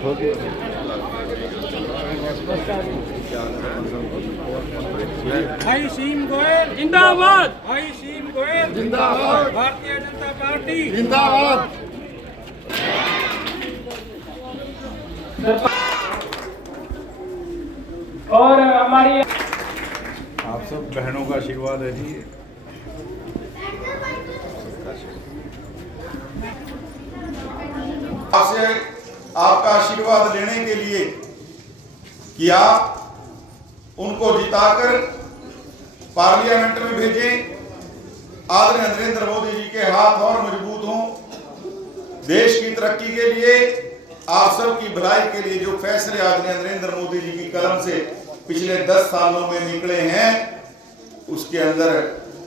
भाई सीम गोयल जिंदाबाद, भाई सीम गोयल जिंदाबाद, भारतीय जनता पार्टी जिंदाबाद। और हमारी आप सब बहनों का आशीर्वाद है जी। आपसे आपका आशीर्वाद लेने के लिए कि आप उनको जिताकर पार्लियामेंट में भेजें। आदरणीय नरेंद्र मोदी जी के हाथ और मजबूत हों। देश की तरक्की के लिए, आप सबकी भलाई के लिए जो फैसले आदरणीय नरेंद्र मोदी जी की कलम से पिछले 10 सालों में निकले हैं, उसके अंदर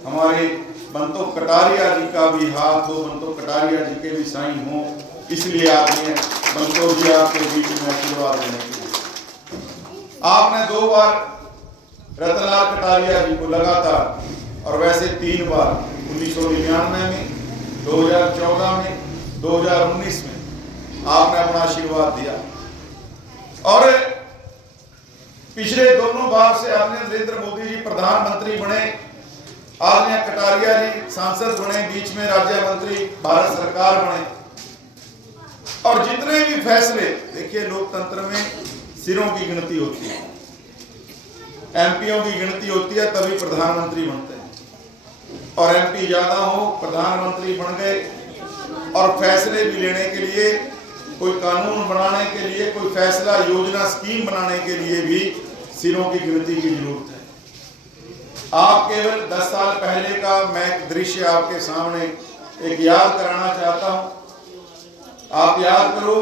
हमारे बंतो कटारिया जी का भी हाथ हो, बंतो कटारिया जी के भी साइन हो। इसलिए आपने बंतो जी आपके बीच में आशीर्वाद देने के लिए आपने 2 बार रतनलाल कटारिया जी को लगातार, और वैसे 3 बार 1999 में, 2014 में, 2019 में आपने अपना आशीर्वाद दिया। और पिछले दोनों बार से आपने नरेंद्र मोदी जी प्रधानमंत्री बने, आदरणीय कटारिया जी सांसद बने, बीच में राज्य मंत्री भारत सरकार बने। और जितने भी फैसले, देखिए लोकतंत्र में सिरों की गिनती होती है, एमपीओ की गिनती होती है, तभी प्रधानमंत्री बनते हैं। और एमपी ज्यादा हो, प्रधानमंत्री बन गए। और फैसले भी लेने के लिए, कोई कानून बनाने के लिए, कोई फैसला, योजना, स्कीम बनाने के लिए भी सिरों की गिनती की जरूरत है। आप केवल 10 साल पहले का मैं एक दृश्य आपके सामने एक याद कराना चाहता हूं। आप याद करो,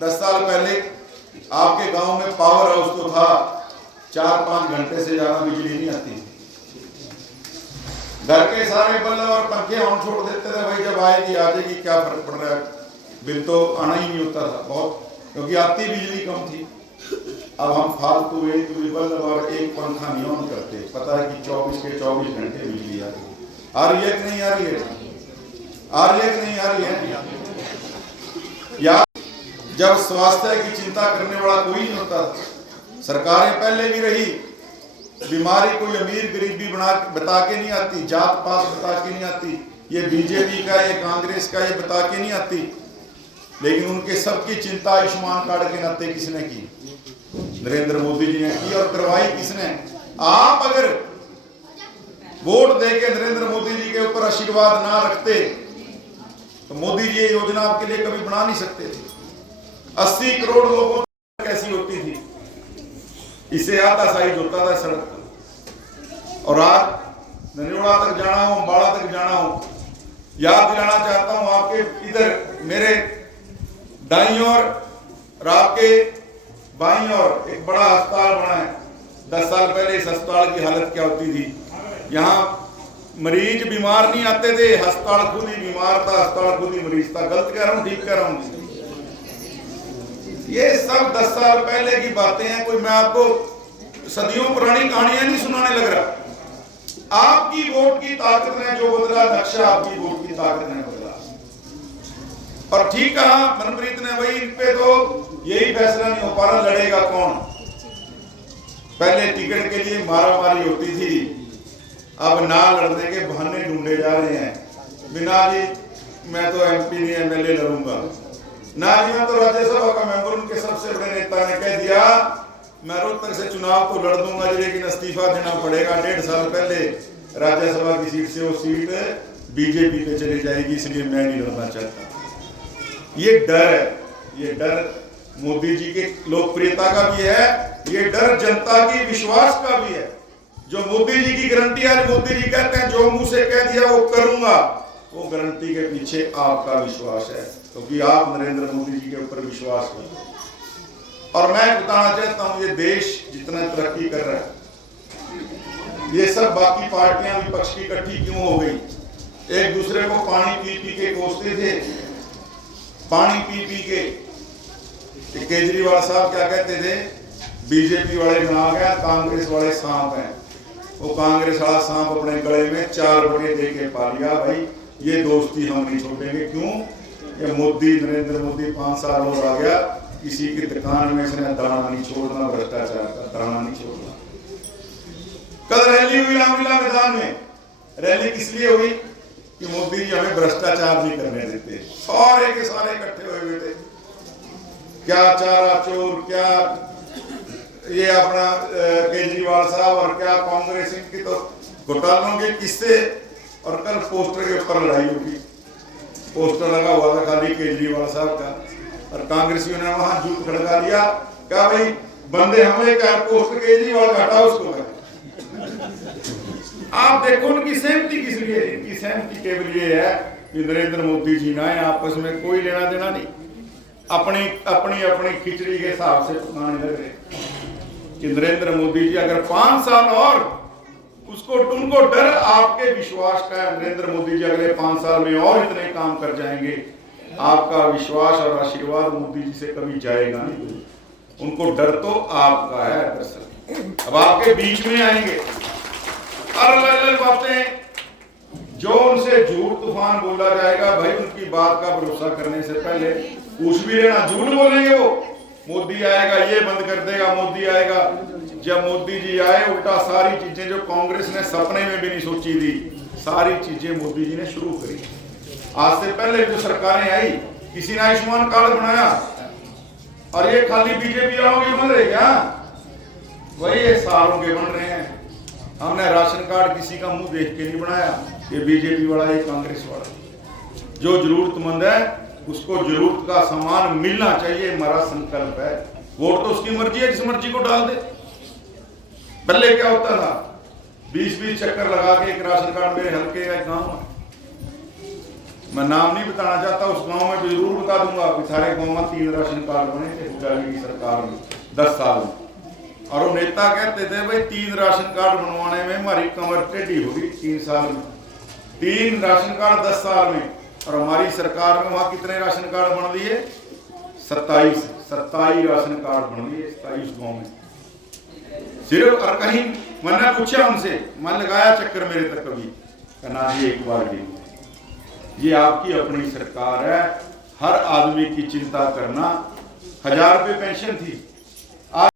10 साल पहले आपके गांव में पावर हाउस तो था, 4-5 घंटे से ज्यादा बिजली नहीं आती। घर के सारे बल्ब और पंखे ऑन छोड़ देते थे, भाई जब आएगी आ जाएगी, क्या फर्क पड़ रहा है, बिल तो आना ही नहीं होता था बहुत, क्योंकि आती बिजली कम थी। अब हम फालतू एक बल्ब और एक पंखा नहीं ऑन करते, पता है कि 24 के 24 घंटे बिजली आ रही है कि नहीं आ रही है, आ रही है कि नहीं आ रही है। या जब स्वास्थ्य की चिंता करने वाला कोई नहीं होता, सरकारें पहले भी रही, बीमारी कोई अमीर गरीबी बता के नहीं आती, जात पात बता के नहीं आती, ये बीजेपी का, ये कांग्रेस का, ये बता के नहीं आती। लेकिन उनके सबकी चिंता आयुष्मान कार्ड के नाते किसने की? नरेंद्र मोदी जी ने की। और करवाई किसने? आप अगर वोट देके नरेंद्र मोदी जी के ऊपर आशीर्वाद ना रखते तो मोदी जी ये योजना आपके लिए कभी बना नहीं सकते थे। 80 करोड़ लोगों कैसी होती थी, इसे आधा साइज होता था सड़क। और आज ननियोड़ा तक जाना हो, अम्बाड़ा तक जाना हो, याद दिलाना चाहता हूं आपके इधर मेरे दाईं ओर और आपके बाईं ओर एक बड़ा अस्पताल बना है। 10 साल पहले इस अस्पताल की हालत क्या होती थी? यहाँ मरीज बीमार नहीं आते थे, अस्पताल खुद ही बीमार था, अस्पताल खुद ही मरीज था। गलत कह रहा हूं, ठीक कह रहा हूं? ये सब 10 साल पहले की बातें हैं, कोई मैं आपको सदियों पुरानी कहानियां नहीं सुनाने लग रहा। आपकी वोट की ताकत ने जो बदला, नक्शा आपकी वोट की ताकत ने बदला। और ठीक कहा मनप्रीत ने, भाई इन पे तो यही फैसला नहीं हो पा रहा, लड़ेगा कौन? पहले टिकट के लिए मारामारी होती थी, अब ना लड़ने के बहाने ढूंढे जा रहे हैं। बिना जी मैं तो एमपी नहीं एमएलए लड़ूंगा, ना जी मैं तो राज्यसभा का मेंबर, उनके सबसे बड़े नेता ने कह दिया मैं रोहतक से चुनाव तो लड़ दूंगा लेकिन इस्तीफा देना पड़ेगा। 1.5 साल पहले राज्यसभा की सीट से वो सीट बीजेपी पे चली जाएगी, इसलिए मैं नहीं लड़ना चाहता। ये डर है, ये डर मोदी जी की लोकप्रियता का भी है, ये डर जनता की विश्वास का भी है। जो मोदी जी की गारंटी, आज मोदी जी कहते हैं जो मुंह से कह दिया वो करूंगा, वो गारंटी के पीछे आपका विश्वास है, क्योंकि आप नरेंद्र मोदी जी के ऊपर विश्वास करते हैं। और मैं बताना चाहता हूं, ये देश जितना तरक्की कर रहा है, ये सब बाकी पार्टियां विपक्ष की इकट्ठी क्यों हो गई? एक दूसरे को पानी पी पी के कोसते थे, पानी पी पी के। केजरीवाल साहब क्या कहते थे? बीजेपी वाले नाग है, कांग्रेस वाले सांप हैं। वो कांग्रेस वाला सांप अपने गले में 4 बड़े दे के पा लिया, भाई ये दोस्ती हम नहीं छोड़ेंगे। क्यों? ये मोदी, नरेंद्र मोदी 5 साल और आ गया, किसी की दुकान में इसने दाना नहीं छोड़ना, भ्रष्टाचार का दाना नहीं छोड़ना। कल रैली हुई रामलीला मैदान में। रैली किस लिए हुई कि मोदी जी हमें भ्रष्टाचार नहीं करने देते। सारे के सारे इकट्ठे हुए थे। क्या चारा चोर, क्या ये अपना केजरीवाल साहब और क्या कांग्रेस, इनकी तो घोटालों के किस्से। और कल पोस्टर के ऊपर लड़ाई होगी। पोस्टर लगा हुआ था खाली केजरीवाल साहब का, और कांग्रेसियों ने वहां जूट खड़का दिया। क्या भाई बंदे हमले का पोस्टर केजरीवाल का हटाओ उसको। आप देखो उनकी सहमति किस लिए, इनकी सहमति केवल ये है कि नरेंद्र मोदी जी ना आपस में कोई लेना देना नहीं, अपनी अपनी अपनी खिचड़ी के हिसाब से पकाने लग रहे कि नरेंद्र मोदी जी अगर 5 साल और उसको उनको डर आपके विश्वास का है, नरेंद्र मोदी जी अगले 5 साल में और इतने काम कर जाएंगे, आपका विश्वास और आशीर्वाद मोदी जी से कभी जाएगा नहीं। उनको डर तो आपका है दरअसल। अब आपके बीच में आएंगे अलग अलग बातें, जो उनसे झूठ तूफान बोला जाएगा, भाई उनकी बात का भरोसा करने से पहले पूछ भी लेना। झूठ बोलेंगे वो, मोदी आएगा ये बंद कर देगा, मोदी आएगा। जब मोदी जी आए उल्टा सारी चीजें जो कांग्रेस ने सपने में भी नहीं सोची थी, सारी चीजें मोदी जी ने शुरू करी। आज से पहले जो सरकारें आई, किसी ने आयुष्मान कार्ड बनाया, और ये खाली बीजेपी वालों के बन रहे क्या? वही ये सालों के बन रहे हैं। हमने राशन कार्ड किसी का मुंह देख के नहीं बनाया, ये बीजेपी वाला, ये कांग्रेस वाला। जो जरूरतमंद है उसको जरूरत का सामान मिलना चाहिए, हमारा संकल्प है। वोट तो उसकी मर्जी है, जिस मर्जी को डाल दे। पहले क्या होता था, 20-20 चक्कर लगा के एक राशन कार्ड, मेरे हल्के का एक गाँव है, मैं नाम नहीं बताना चाहता, उस गांव में जरूर बता दूंगा, सारे गांव में 3 राशन कार्ड बने थे उजाली की सरकार में 10 साल में। और वो नेता कहते थे भाई 3 राशन कार्ड बनवाने में हमारी कमर टेढ़ी होगी 3 साल में। 3 राशन कार्ड 10 साल में, और हमारी सरकार में वहां कितने राशन कार्ड बन लिए? 27 राशन कार्ड बन लिए 27 गाँव में सिर्फ। और कहीं मैंने पूछा उनसे, मैं लगाया चक्कर मेरे तक कभी, कहना जी एक बार ये आपकी अपनी सरकार है, हर आदमी की चिंता करना। 1000 रुपये पेंशन थी,